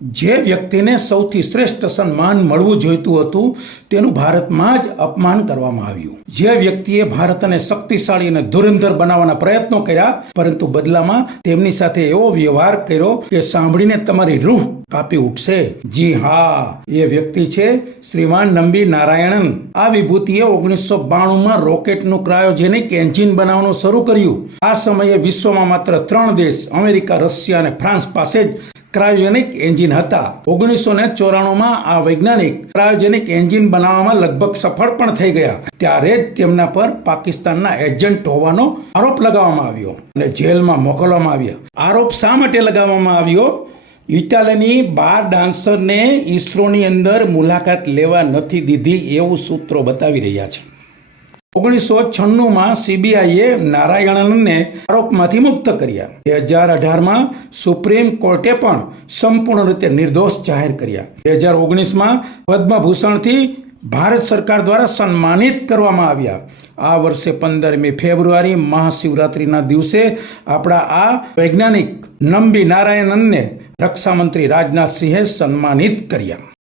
જે વ્યક્તિને સૌથી શ્રેષ્ઠ સન્માન મળવું જોઈતું હતું તેનું ભારતમાં જ અપમાન કરવામાં આવ્યું. જે વ્યક્તિએ ભારતને શક્તિશાળી અને ધુરંધર બનાવવાના પ્રયત્નો કર્યા, પરંતુ બદલામાં તેમની સાથે એવો વ્યવહાર કર્યો કે સાંભળીને તમારી રૂહ કાપી ઉઠશે. જી હા, એ વ્યક્તિ છે શ્રીમાન નમ્બી નારાયણન. આ વિભૂતિએ 1992માં રોકેટનું ક્રાયોજેનિક એન્જિન બનાવવાનું શરૂ કર્યું. આ સમયે વિશ્વમાં માત્ર 3 દેશ અમેરિકા, રશિયા અને ફ્રાન્સ પાસે જ ક્રાયોજેનિક એન્જિન હતા. 1994માં આ વૈજ્ઞાનિક ક્રાયોજેનિક એન્જિન બનાવવામાં લગભગ સફળ પણ થઈ ગયા. ત્યારે જ તેમના પર પાકિસ્તાનના એજન્ટ હોવાનો આરોપ લગાવવામાં આવ્યો અને જેલમાં મોકલવામાં આવ્યા. આરોપ શા માટે લગાવવામાં આવ્યો? ઇટાલીની બાર ડાન્સરને ઈસરોની અંદર મુલાકાત લેવા નથી દીધી એવું સૂત્રો બતાવી રહ્યા છે. 1996માં સીબીઆઈએ નારાયણનને આરોપમાંથી મુક્ત કર્યા. 2018માં સુપ્રીમ કોર્ટે પણ સંપૂર્ણ રીતે નિર્દોષ જાહેર કર્યા. 2019માં પદ્મભૂષણથી ભારત સરકાર દ્વારા સન્માનિત કરવામાં આવ્યા. આ વર્ષે 15મી ફેબ્રુઆરી મહાશિવરાત્રિના દિવસે આપણા આ વૈજ્ઞાનિક નમ્બી નારાયણનને રક્ષામંત્રી રાજનાથસિંહે સન્માનિત કર્યા.